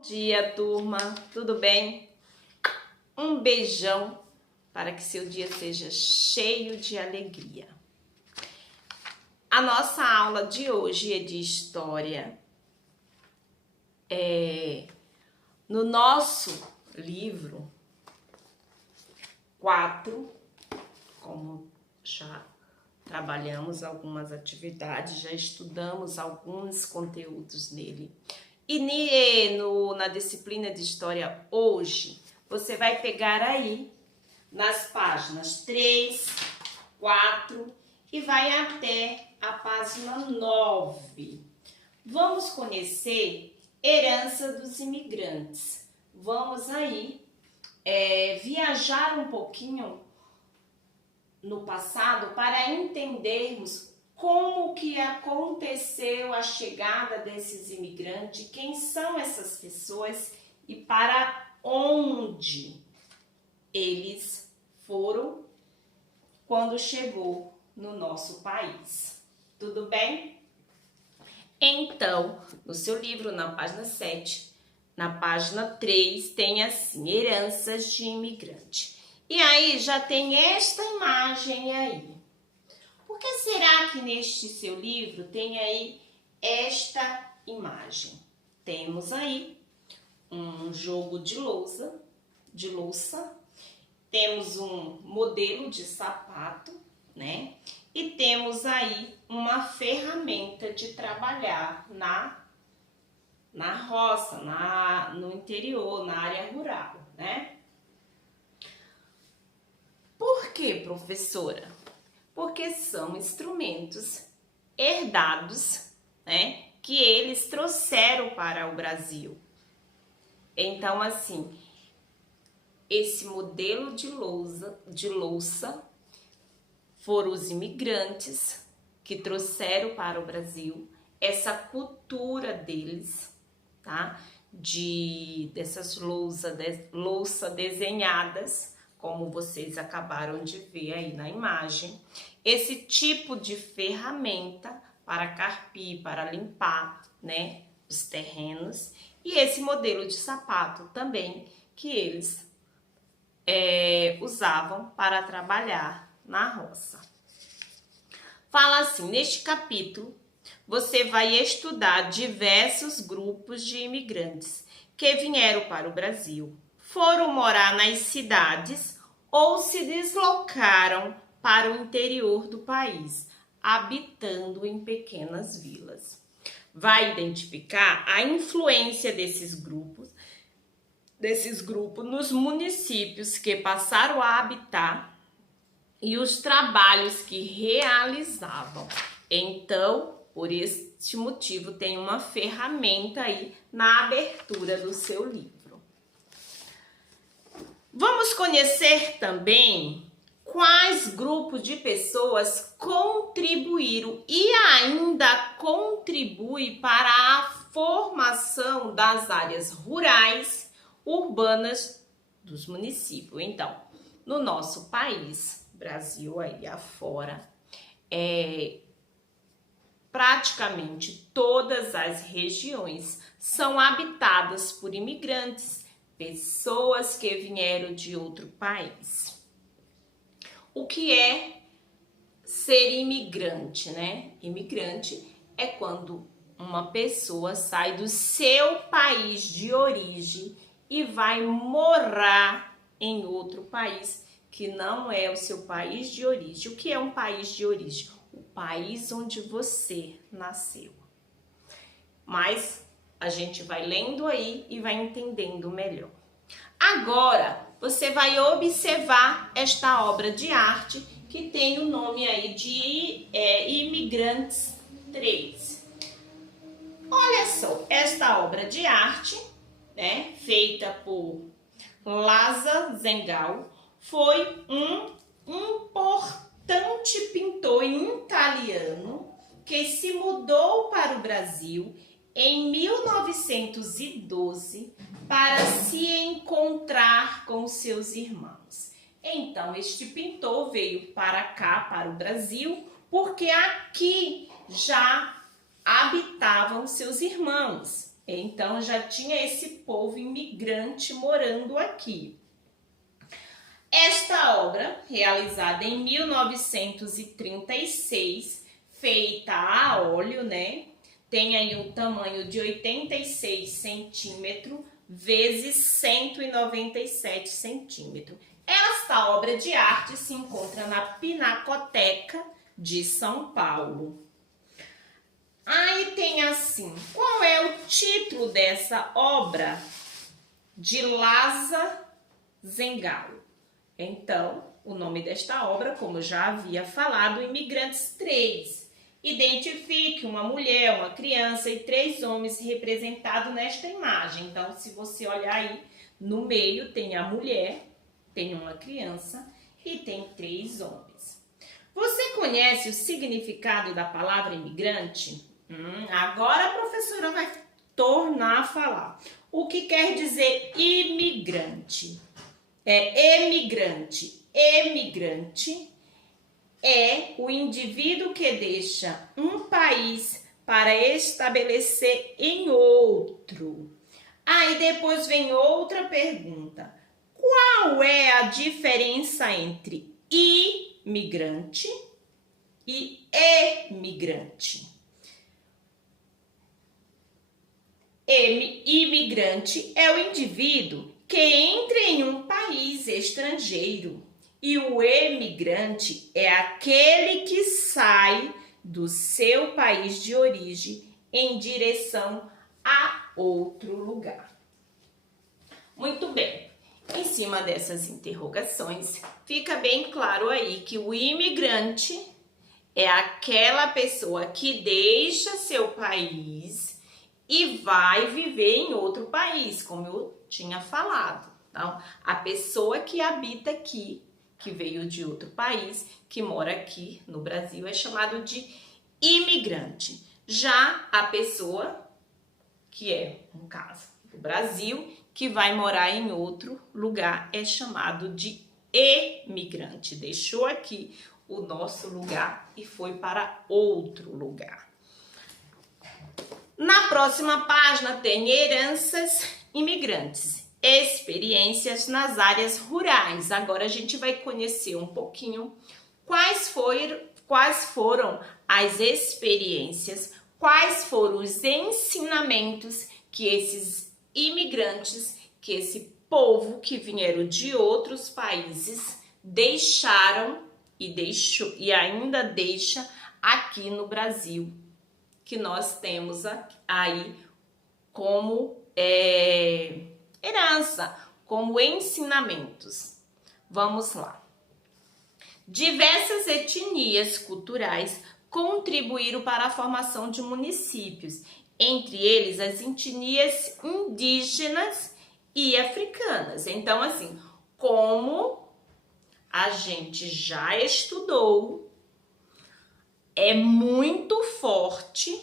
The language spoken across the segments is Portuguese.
Bom dia, turma, tudo bem? Um beijão para que seu dia seja cheio de alegria. A nossa aula de hoje é de história. No nosso livro 4, como já trabalhamos algumas atividades, já estudamos alguns conteúdos nele. E na disciplina de história hoje, você vai pegar aí nas páginas 3, 4 e vai até a página 9. Vamos conhecer herança dos imigrantes. Vamos aí viajar um pouquinho no passado para entendermos como que aconteceu a chegada desses imigrantes, quem são essas pessoas e para onde eles foram quando chegou no nosso país. Tudo bem? Então, no seu livro, na página 7, na página 3, tem assim, heranças de imigrante. E aí já tem esta imagem aí. Por que será que neste seu livro tem aí esta imagem? Temos aí um jogo de louça, temos um modelo de sapato, né? E temos aí uma ferramenta de trabalhar na roça, no interior, na área rural, né? Por que, professora? Porque são instrumentos herdados, né, que eles trouxeram para o Brasil. Então, assim, esse modelo de louça foram os imigrantes que trouxeram para o Brasil essa cultura deles, tá? Dessas louça desenhadas, como vocês acabaram de ver aí na imagem, esse tipo de ferramenta para carpir, para limpar, né, os terrenos, e esse modelo de sapato também que eles usavam para trabalhar na roça. Fala assim, neste capítulo, você vai estudar diversos grupos de imigrantes que vieram para o Brasil, foram morar nas cidades ou se deslocaram para o interior do país, habitando em pequenas vilas. Vai identificar a influência desses grupos nos municípios que passaram a habitar e os trabalhos que realizavam. Então, por este motivo, tem uma ferramenta aí na abertura do seu livro. Vamos conhecer também quais grupos de pessoas contribuíram e ainda contribuem para a formação das áreas rurais, urbanas dos municípios. Então, no nosso país, Brasil aí afora, praticamente todas as regiões são habitadas por imigrantes, pessoas que vieram de outro país. O que é ser imigrante, né? Imigrante é quando uma pessoa sai do seu país de origem e vai morar em outro país que não é o seu país de origem. O que é um país de origem? O país onde você nasceu. Mas a gente vai lendo aí e vai entendendo melhor. Agora, você vai observar esta obra de arte que tem o nome aí de Imigrantes 3. Olha só, esta obra de arte, né, feita por Lázaro Zengal, foi um importante pintor italiano que se mudou para o Brasil em 1912 para se encontrar com seus irmãos. Então, este pintor veio para cá, para o Brasil, porque aqui já habitavam seus irmãos. Então já tinha esse povo imigrante morando aqui. Esta obra, realizada em 1936, feita a óleo, né? Tem aí o tamanho de 86 centímetros vezes 197 centímetros. Esta obra de arte se encontra na Pinacoteca de São Paulo. Aí tem assim, qual é o título dessa obra? De Lasa Zengalo. Então, o nome desta obra, como eu já havia falado, Imigrantes 3. Identifique uma mulher, uma criança e 3 homens representados nesta imagem. Então, se você olhar aí, no meio tem a mulher, tem uma criança e tem 3 homens. Você conhece o significado da palavra imigrante? Agora a professora vai tornar a falar. O que quer dizer imigrante? Emigrante. Emigrante é o indivíduo que deixa um país para estabelecer em outro. Aí depois vem outra pergunta. Qual é a diferença entre imigrante e emigrante? Imigrante é o indivíduo que entra em um país estrangeiro e o emigrante é aquele que sai do seu país de origem em direção a outro lugar. Muito bem. Em cima dessas interrogações, fica bem claro aí que o imigrante é aquela pessoa que deixa seu país e vai viver em outro país, como eu tinha falado. Então, a pessoa que habita aqui, que veio de outro país, que mora aqui no Brasil, é chamado de imigrante. Já a pessoa que é, no caso, do Brasil, que vai morar em outro lugar, é chamado de emigrante. Deixou aqui o nosso lugar e foi para outro lugar. Na próxima página tem heranças imigrantes, experiências nas áreas rurais. Agora a gente vai conhecer um pouquinho quais foram as experiências, quais foram os ensinamentos que esses imigrantes, que esse povo que vieram de outros países deixaram e ainda deixa aqui no Brasil, que nós temos aí como herança, como ensinamentos. Vamos lá. Diversas etnias culturais contribuíram para a formação de municípios, entre eles as etnias indígenas e africanas. Então, assim, como a gente já estudou, é muito forte,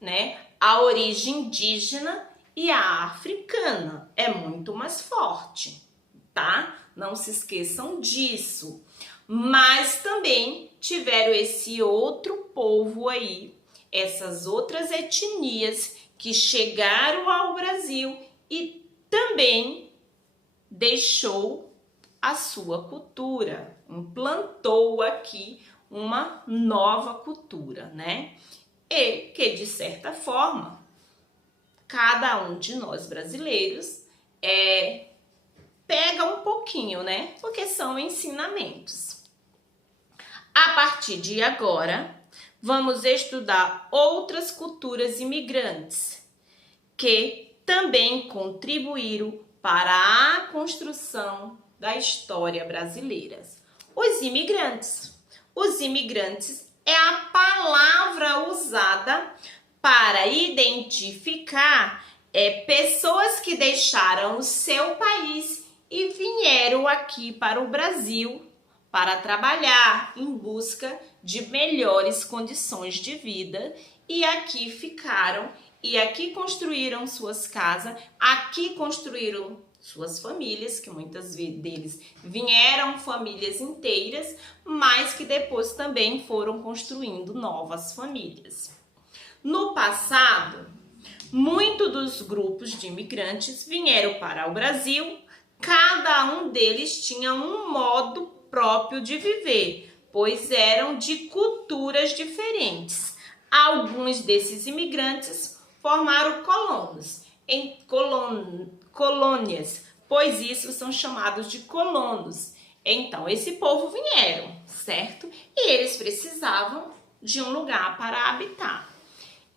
né? A origem indígena e a africana é muito mais forte, tá? Não se esqueçam disso. Mas também tiveram esse outro povo aí, essas outras etnias que chegaram ao Brasil e também deixou a sua cultura, implantou aqui uma nova cultura, né? E que, de certa forma, cada um de nós brasileiros pega um pouquinho, né? Porque são ensinamentos. A partir de agora, vamos estudar outras culturas imigrantes que também contribuíram para a construção da história brasileira. Os imigrantes. Os imigrantes é a palavra usada para identificar pessoas que deixaram o seu país e vieram aqui para o Brasil para trabalhar em busca de melhores condições de vida e aqui ficaram e aqui construíram suas casas, aqui construíram suas famílias, que muitas deles vieram famílias inteiras, mas que depois também foram construindo novas famílias. No passado, Muitos dos grupos de imigrantes vieram para o Brasil, cada um deles tinha um modo próprio de viver, pois eram de culturas diferentes. Alguns desses imigrantes formaram colônias, pois isso são chamados de colonos. Então, esse povo vieram, certo? E eles precisavam de um lugar para habitar.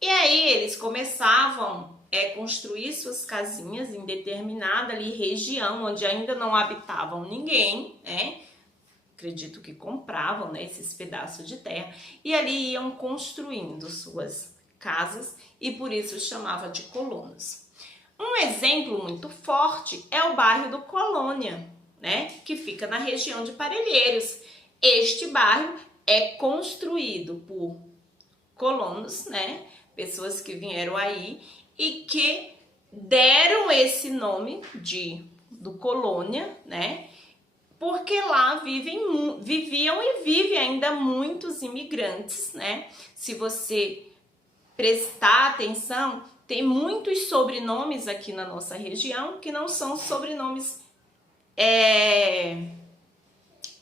E aí eles começavam a construir suas casinhas em determinada ali região onde ainda não habitavam ninguém, né? Acredito que compravam, né, esses pedaços de terra e ali iam construindo suas casas e por isso chamava de colonos. Um exemplo muito forte é o bairro do Colônia, né, que fica na região de Parelheiros. Este bairro é construído por colonos, né, pessoas que vieram aí e que deram esse nome do Colônia, né? Porque lá viviam e vivem ainda muitos imigrantes, né? Se você prestar atenção, tem muitos sobrenomes aqui na nossa região que não são sobrenomes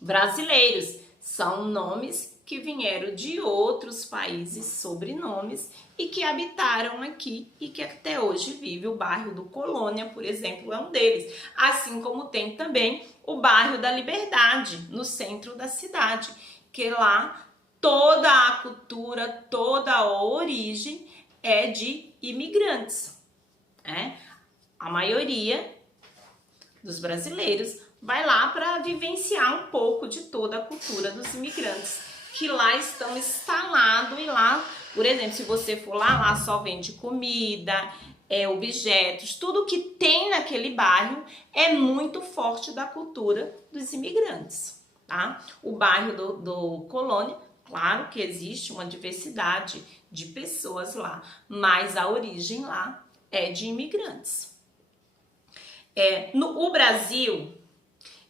brasileiros, são nomes que vieram de outros países, sobrenomes, e que habitaram aqui e que até hoje vive. O bairro do Colônia, por exemplo, é um deles. Assim como tem também o bairro da Liberdade, no centro da cidade, que lá toda a cultura, toda a origem é de imigrantes, né? A maioria dos brasileiros vai lá para vivenciar um pouco de toda a cultura dos imigrantes que lá estão instalados. E lá, por exemplo, se você for lá só vende comida, objetos, tudo que tem naquele bairro é muito forte da cultura dos imigrantes, tá? O bairro do Colônia, claro que existe uma diversidade de pessoas lá, mas a origem lá é de imigrantes. No Brasil,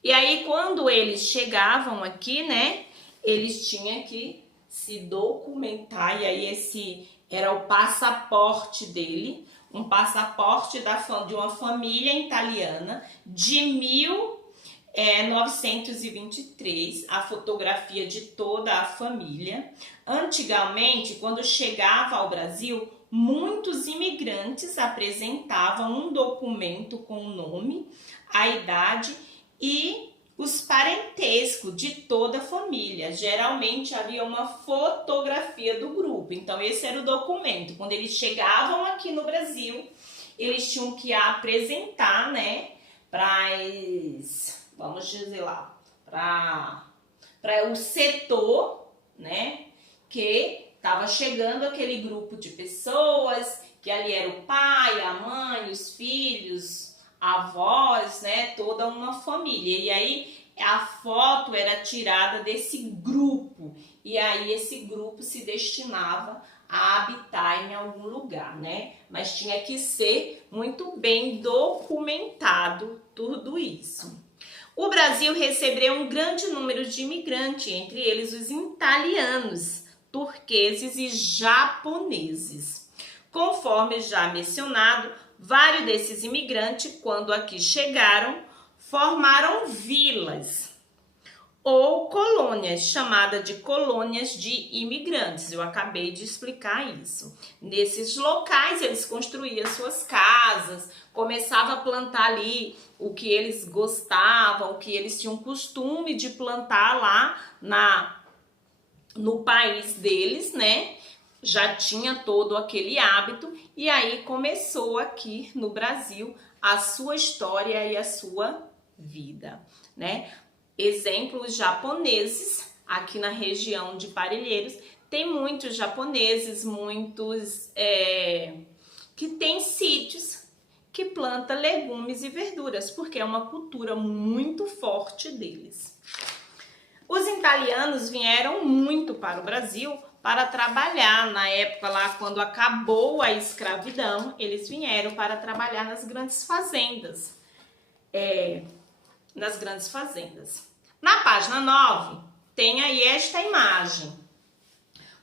e aí quando eles chegavam aqui, né, eles tinham que se documentar, e aí esse era o passaporte dele, um passaporte de uma família italiana de 1923, a fotografia de toda a família. Antigamente, quando chegava ao Brasil, muitos imigrantes apresentavam um documento com o nome, a idade e os parentescos de toda a família. Geralmente havia uma fotografia do grupo. Então esse era o documento. Quando eles chegavam aqui no Brasil, eles tinham que apresentar, né, vamos dizer lá, para o setor, né, que estava chegando aquele grupo de pessoas, que ali era o pai, a mãe, os filhos, avós, né, toda uma família. E aí a foto era tirada desse grupo, e aí esse grupo se destinava a habitar em algum lugar, né? Mas tinha que ser muito bem documentado tudo isso. O Brasil recebeu um grande número de imigrantes, entre eles os italianos, turqueses e japoneses. Conforme já mencionado, vários desses imigrantes, quando aqui chegaram, formaram vilas ou colônias, chamadas de colônias de imigrantes. Eu acabei de explicar isso. Nesses locais, eles construíam suas casas, começavam a plantar ali o que eles gostavam, o que eles tinham costume de plantar lá no país deles, né? Já tinha todo aquele hábito, e aí começou aqui no Brasil a sua história e a sua vida, né? Exemplos japoneses, aqui na região de Parelheiros, tem muitos japoneses, muitos que têm sítios que plantam legumes e verduras, porque é uma cultura muito forte deles. Os italianos vieram muito para o Brasil para trabalhar. Na época lá, quando acabou a escravidão, eles vieram para trabalhar nas grandes fazendas. Na página 9, tem aí esta imagem.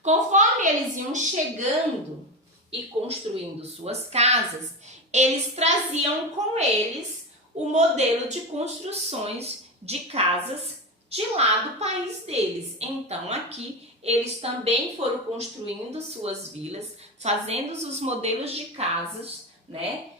Conforme eles iam chegando e construindo suas casas, eles traziam com eles o modelo de construções de casas de lá do país deles. Então, aqui, eles também foram construindo suas vilas, fazendo os modelos de casas, né,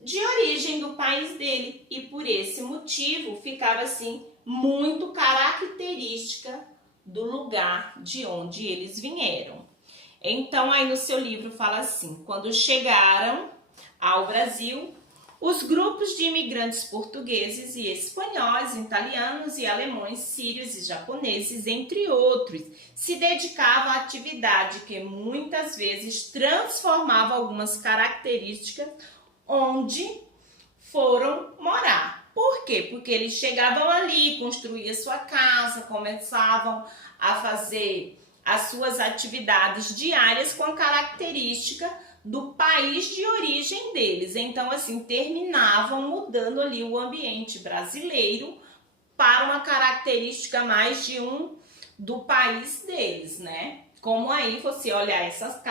de origem do país dele. E por esse motivo, ficava assim, muito característica do lugar de onde eles vieram. Então, aí no seu livro fala assim, quando chegaram ao Brasil, os grupos de imigrantes portugueses e espanhóis, italianos e alemães, sírios e japoneses, entre outros, se dedicavam à atividade que muitas vezes transformava algumas características onde foram morar. Por quê? Porque eles chegavam ali, construíam sua casa, começavam a fazer as suas atividades diárias com a característica do país de origem deles. Então, assim, terminavam mudando ali o ambiente brasileiro para uma característica mais do país deles, né? Como aí você olhar essas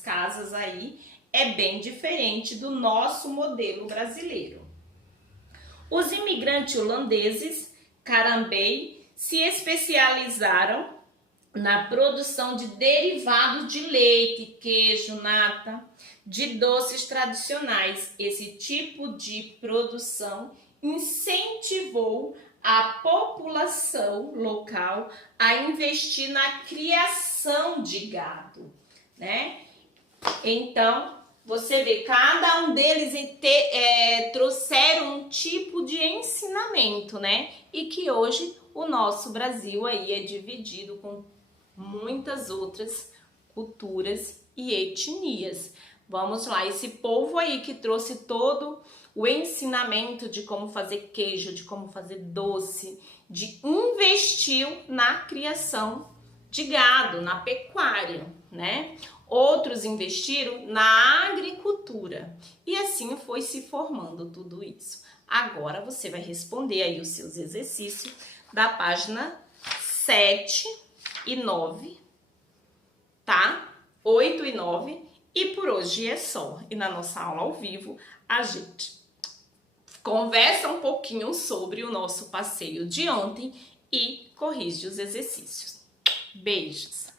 casas aí, é bem diferente do nosso modelo brasileiro. Os imigrantes holandeses, Carambei, se especializaram na produção de derivados de leite, queijo, nata, de doces tradicionais. Esse tipo de produção incentivou a população local a investir na criação de gado, né? Então, você vê, cada um deles trouxeram um tipo de ensinamento, né? E que hoje o nosso Brasil aí é dividido com muitas outras culturas e etnias. Vamos lá, esse povo aí que trouxe todo o ensinamento de como fazer queijo, de como fazer doce, investiu na criação de gado, na pecuária, né? Outros investiram na agricultura e assim foi se formando tudo isso. Agora você vai responder aí os seus exercícios da página 7 e 9, tá? 8 e 9, e por hoje é só. E na nossa aula ao vivo, a gente conversa um pouquinho sobre o nosso passeio de ontem e corrige os exercícios. Beijos!